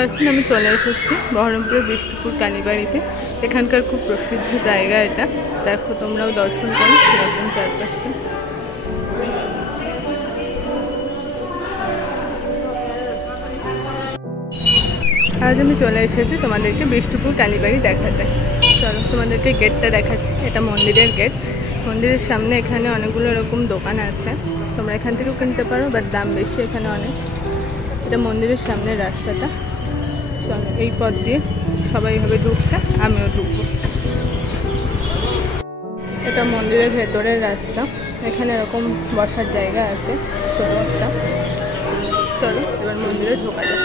এখন আমি চলে এসেছি বহরমপুরের বিষ্ণুপুর কালীবাড়িতে। এখানকার খুব প্রসিদ্ধ জায়গা এটা। দেখো তোমরাও দর্শন করো এরকম চারপাশটা। আজ আমি চলে এসেছি তোমাদেরকে বিষ্ণুপুর কালীবাড়ি দেখাতে। চলো তোমাদেরকে গেটটা দেখাচ্ছি। এটা মন্দিরের গেট। মন্দিরের সামনে এখানে অনেকগুলো এরকম দোকান আছে, তোমরা এখান থেকেও কিনতে পারো, বাট দাম বেশি এখানে অনেক। এটা মন্দিরের সামনের রাস্তাটা। চলো এই পথ দিয়ে সবাই ভাবে ঢুকছে, আমিও ঢুকবো। এটা মন্দিরের ভেতরের রাস্তা। এখানে এরকম বসার জায়গা আছে ছোট একটা। চলো এবার মন্দিরে ঢোকা যাক।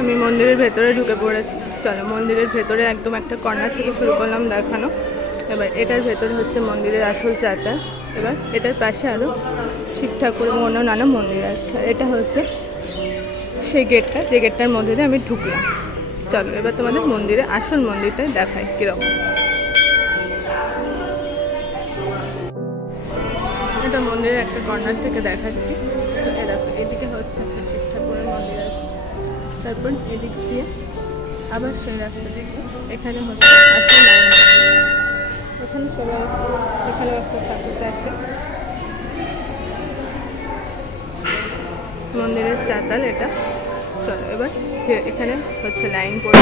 আমি মন্দিরের ভেতরে ঢুকে পড়েছি। চলো মন্দিরের ভেতরে একদম একটা কর্নার থেকে শুরু করলাম দেখানো। এবার এটার ভেতরে হচ্ছে মন্দিরের আসল চারটা। এবার এটার পাশে আরও শিব ঠাকুর এবং অন্য নানা মন্দির আছে। আর এটা হচ্ছে সেই গেটটা, যে গেটটার মধ্যে দিয়ে আমি ঢুকলাম। চলো এবার তোমাদের মন্দিরে আসল মন্দিরটা দেখাই কীরকম। এটা মন্দিরের একটা কর্নার থেকে দেখাচ্ছি। তো এরকম এদিকে হচ্ছে একটা শিব ঠাকুরের মন্দির আছে, তারপর এদিক দিয়ে আবার সেই রাস্তা থেকে এখানে হচ্ছে আসল লাইন। এখানে সবাই এখানেও একটা ঠাকুর আছে। মন্দিরের চাতাল এটা। চলো এবার এখানে হচ্ছে লাইন পড়ে।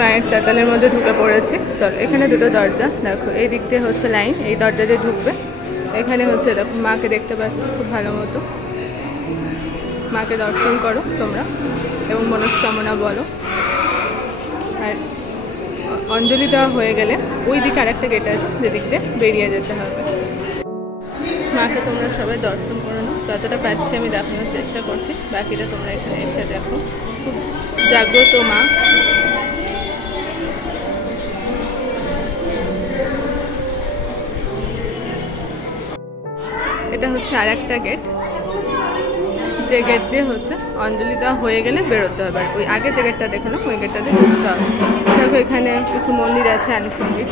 মায়ের চাতালের মধ্যে ঢুকে পড়েছি। চলো এখানে দুটো দরজা দেখো, এই দিক দিয়ে হচ্ছে লাইন, এই দরজা দিয়ে ঢুকবে। এখানে হচ্ছে দেখো মাকে দেখতে পাচ্ছ খুব ভালো মতো। মাকে দর্শন করো তোমরা এবং মনস্কামনা বলো। আর অঞ্জলি দেওয়া হয়ে গেলে ওই দিকে আরেকটা গেট আছে, যেদিক দিয়ে বেরিয়ে যেতে হবে। মাকে তোমরা সবাই দর্শন করে নাও, যতটা পারছি আমি দেখানোর চেষ্টা করছি। বাকিটা তোমরা এখানে এসে দেখো। খুব জাগ্রত মা। এটা হচ্ছে আর একটা গেট, যে গেট দিয়ে হচ্ছে অঞ্জলি দেওয়া হয়ে গেলে বেরোতে হবে। আর ওই আগে যে গেটটা দেখলাম ওই গেটটা দিয়ে ঢুকতে হবে। দেখো এখানে কিছু মন্দির আছে আনুষঙ্গিক।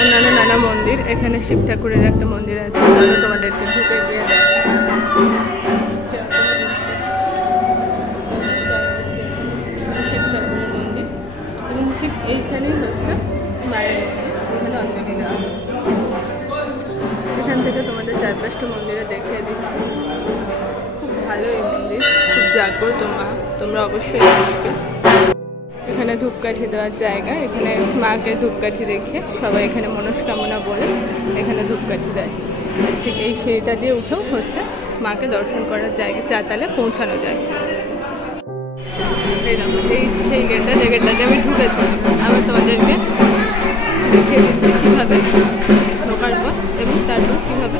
অন্যান্য নানা মন্দির। এখানে শিব ঠাকুরের একটা মন্দির আছে, চলো তোমাদেরকে ঢুকে দিয়ে ঠিক এইখানেই হচ্ছে মায়ের মন্দির, এখানে অঞ্জলি দেওয়া হয়। এখান থেকে তোমাদের চারপাশটা মন্দিরে দেখিয়ে দিচ্ছি। খুব ভালো এই মন্দির, খুব জাগ্রত মা, তোমরা অবশ্যই আসবে। এখানে ধূপকাঠি দেওয়ার জায়গা। এখানে মাকে ধূপকাঠি রেখে সবাই এখানে মনস্কামনা বলে এখানে ধূপকাঠি দেয়। ঠিক এই সেইটা দিয়ে উঠেও হচ্ছে মাকে দর্শন করার জায়গা, চাতালে পৌঁছানো যায়। এই সেই গেটটা, যে গেটটাতে আমি ঢুকেছিলাম, আবার তোমাদেরকে দেখিয়ে দিচ্ছি কীভাবে ঢোকার পর এবং তারপর কীভাবে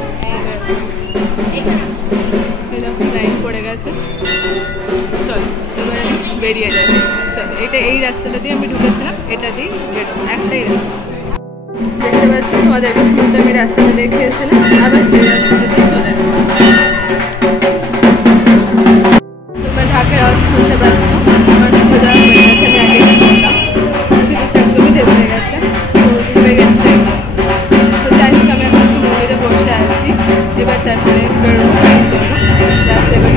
এরকম লাইন পড়ে গেছে। চলো এবার আমি বেরিয়ে যাচ্ছি। চলো এই রাস্তাটা দিয়ে আমি ঢুকেছিলাম, এটা দিয়েই বেরোবো, একটাই রাস্তা। দেখতে পাচ্ছি তোমাদেরকে শুরুতে আমি রাস্তাটা দেখিয়েছিলাম, আবার সেই রাস্তাটা দিয়ে চলে যাবো। তোমরা ঢাকের আওয়াজ শুনতে পাচ্ছ। আমার ঢুকে যাওয়া হয়ে গেছে, আমি আগেই শুনলাম। সিঁড়িটা একদমই দেবে গেছে, তো ডুবে গেছে। তো যাই হোক আমি এখন একটু মন্দিরে বসে আছি। এবার তারপরে বেরোবো বাড়ির জন্য। রাস্তা এবার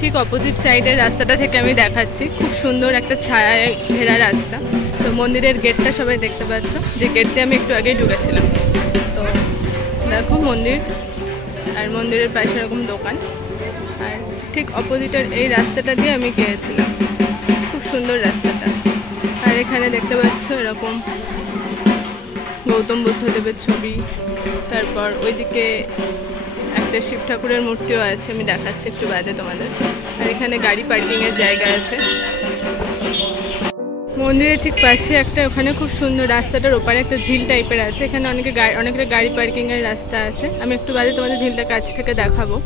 ঠিক অপোজিট সাইডের রাস্তাটা থেকে আমি দেখাচ্ছি। খুব সুন্দর একটা ছায়ায় ঘেরা রাস্তা। তো মন্দিরের গেটটা সবাই দেখতে পাচ্ছ, যে গেট দিয়ে আমি একটু আগেই ঢুকেছিলাম। তো দেখো মন্দির, আর মন্দিরের পাশে এরকম দোকান। আর ঠিক অপোজিটের এই রাস্তাটা দিয়ে আমি গিয়েছিলাম। খুব সুন্দর রাস্তাটা। আর এখানে দেখতে পাচ্ছ এরকম গৌতম বুদ্ধদেবের ছবি। তারপর ওইদিকে একটা শিব ঠাকুরের মূর্তিও আছে, আমি দেখাচ্ছি একটু বাদে তোমাদের। আর এখানে গাড়ি পার্কিংয়ের জায়গা আছে। মন্দিরের ঠিক পাশে একটা ওখানে খুব সুন্দর রাস্তাটার ওপারে একটা ঝিল টাইপের আছে, এখানে অনেকটা গাড়ি পার্কিংয়ের রাস্তা আছে। আমি একটু বাদে তোমাদের ঝিলটা কাছ থেকে দেখাবো।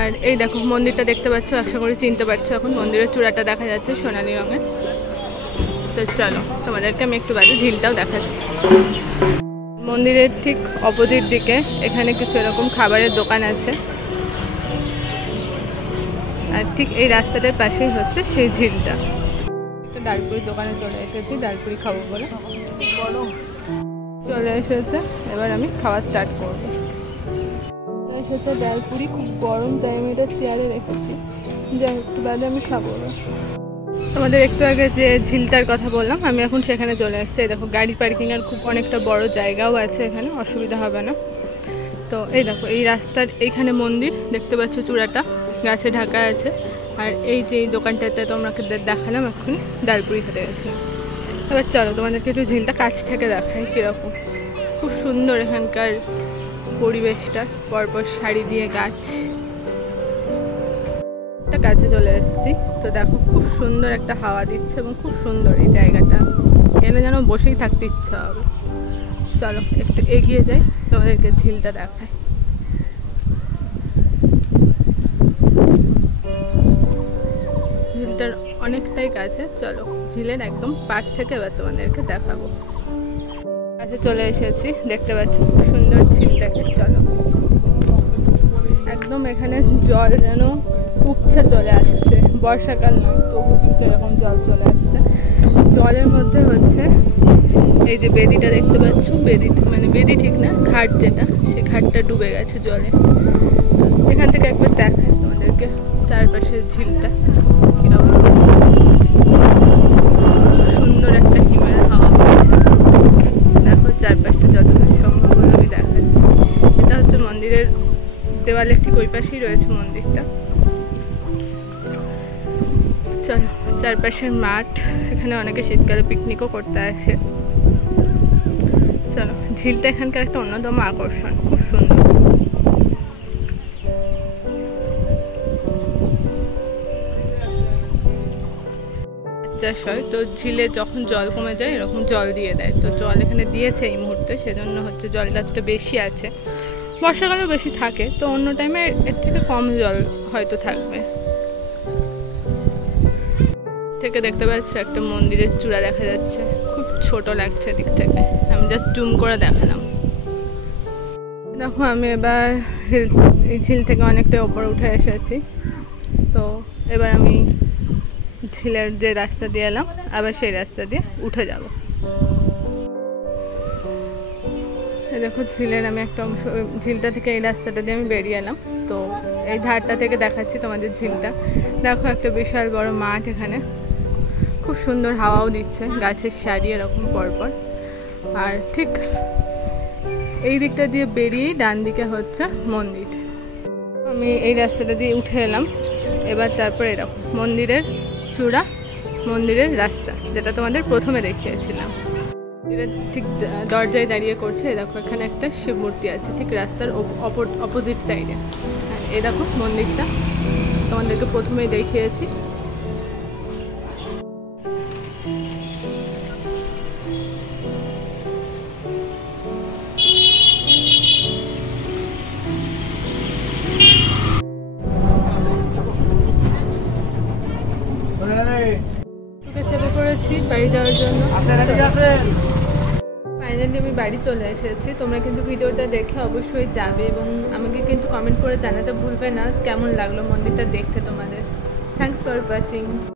আর এই দেখো মন্দিরটা দেখতে পাচ্ছ, আশা করি চিনতে পারছো। এখন মন্দিরের চূড়াটা দেখা যাচ্ছে সোনালি রঙের। তো চলো তোমাদেরকে আমি একটু বাদে ঝিলটাও দেখাচ্ছি। মন্দিরের ঠিক অপোজিট দিকে এখানে কিছু এরকম খাবারের দোকান আছে, আর ঠিক এই রাস্তাটার পাশেই হচ্ছে সেই ঝিলটা। একটা ডালপুরির দোকানে চলে এসেছি, ডালপুরি খাবো বলে চলে এসেছে। এবার আমি খাওয়া স্টার্ট করবো। এসেছে ডালপুরি, খুব গরম, তাই আমি এটা চেয়ারে রেখেছি, যাই একটু বাদে আমি খাবো। তোমাদের একটু আগে যে ঝিলটার কথা বললাম, আমি এখন সেখানে চলে এসেছি। দেখো গাড়ি পার্কিংয়ের খুব অনেকটা বড় জায়গাও আছে এখানে, অসুবিধা হবে না। তো এই দেখো এই রাস্তার এইখানে মন্দির দেখতে পাচ্ছ, চূড়াটা গাছে ঢাকা আছে। আর এই যে এই দোকানটাতে তোমাকে দেখালাম এক্ষুনি, ডালপুরি খেতে গেছিলাম। এবার চলো তোমাদেরকে একটু ঝিলটা কাছ থেকে দেখাই কীরকম। খুব সুন্দর এখানকার পরিবেশটা, পরপর সারি দিয়ে গাছ। একটা কাছে চলে এসেছি, তো দেখো খুব সুন্দর একটা হাওয়া দিচ্ছে এবং খুব সুন্দর এই জায়গাটা, এলে যেন বসেই থাকতে ইচ্ছা হবে। চলো একটু এগিয়ে যাই, তোমাদেরকে ঝিলটা দেখাই। ঝিলটার অনেকটাই কাছে, চলো ঝিলের একদম পাড় থেকে এবার তোমাদেরকে দেখাবো। কাছে চলে এসেছি, দেখতে পাচ্ছ খুব সুন্দর ঝিলটাকে। চলো একদম এখানে জল যেন উপচে চলে আসছে, বর্ষাকাল নয় তবু কিন্তু এরকম জল চলে আসছে। জলের মধ্যে হচ্ছে এই যে বেদিটা দেখতে পাচ্ছ, বেদিটা মানে বেদি ঠিক না, ঘাট যেটা, সে ঘাটটা ডুবে গেছে জলে। এখান থেকে একবার দেখাই তোমাদেরকে চারপাশের ঝিলটা কিরকম সুন্দর একটা হিমেল হাওয়া হচ্ছে। দেখো চারপাশটা যতদূর সম্ভব হলো আমি দেখাচ্ছি। এটা হচ্ছে মন্দিরের দেওয়ালের ঠিক ওই পাশেই রয়েছে মন্দিরটা। চলো চারপাশের মাঠ, এখানে অনেকে শীতকালে পিকনিকও করতে আসে। চলো ঝিলটা এখানকার একটা অন্যতম আকর্ষণ, খুব সুন্দর। চাষ হয় তো ঝিলে যখন জল কমে যায় এরকম জল দিয়ে দেয়, তো জল এখানে দিয়েছে এই মুহূর্তে, সেজন্য হচ্ছে জলটা একটু বেশি আছে। বর্ষাকালেও বেশি থাকে, তো অন্য টাইমে এর থেকে কম জল হয়তো থাকবে। থেকে দেখতে পাচ্ছ একটা মন্দিরের চূড়া দেখা যাচ্ছে, খুব ছোট লাগছে দিক থেকে, আমি জাস্ট জুম করে দেখালাম। দেখো আমি এবার এই ঝিল থেকে অনেকটা ওপরে উঠে এসেছি, তো এবার আমি ঝিলের যে রাস্তা দিয়ে এলাম আবার সেই রাস্তা দিয়ে উঠে যাব। দেখো ঝিলের আমি একটা অংশ, ঝিলটা থেকে এই রাস্তাটা দিয়ে আমি বেরিয়ে এলাম। তো এই ধারটা থেকে দেখাচ্ছি তোমাদের ঝিলটা। দেখো একটা বিশাল বড় মাঠ, এখানে খুব সুন্দর হাওয়াও দিচ্ছে, গাছের সারি এরকম পরপর। আর ঠিক এই দিকটা দিয়ে বেরিয়েই ডান দিকে হচ্ছে মন্দির। আমি এই রাস্তাটা দিয়ে উঠে এলাম। এবার তারপরে এরকম মন্দিরের চূড়া, মন্দিরের রাস্তা, যেটা তোমাদের প্রথমে দেখিয়েছিলাম। এটা ঠিক দরজায় দাঁড়িয়ে করছে। দেখো এখানে একটা শিব মূর্তি আছে ঠিক রাস্তার অপোজিট সাইডে। আর এই দেখো মন্দিরটা তোমাদেরকে প্রথমেই দেখিয়েছি। চেপে পড়েছি বাড়ি যাওয়ার জন্য। ফাইনালি আমি বাড়ি চলে এসেছি। তোমরা কিন্তু ভিডিওটা দেখে অবশ্যই যাবে এবং আমাকে কিন্তু কমেন্ট করে জানাতে ভুলবে না কেমন লাগলো মন্দিরটা দেখতে তোমাদের। Thanks for watching.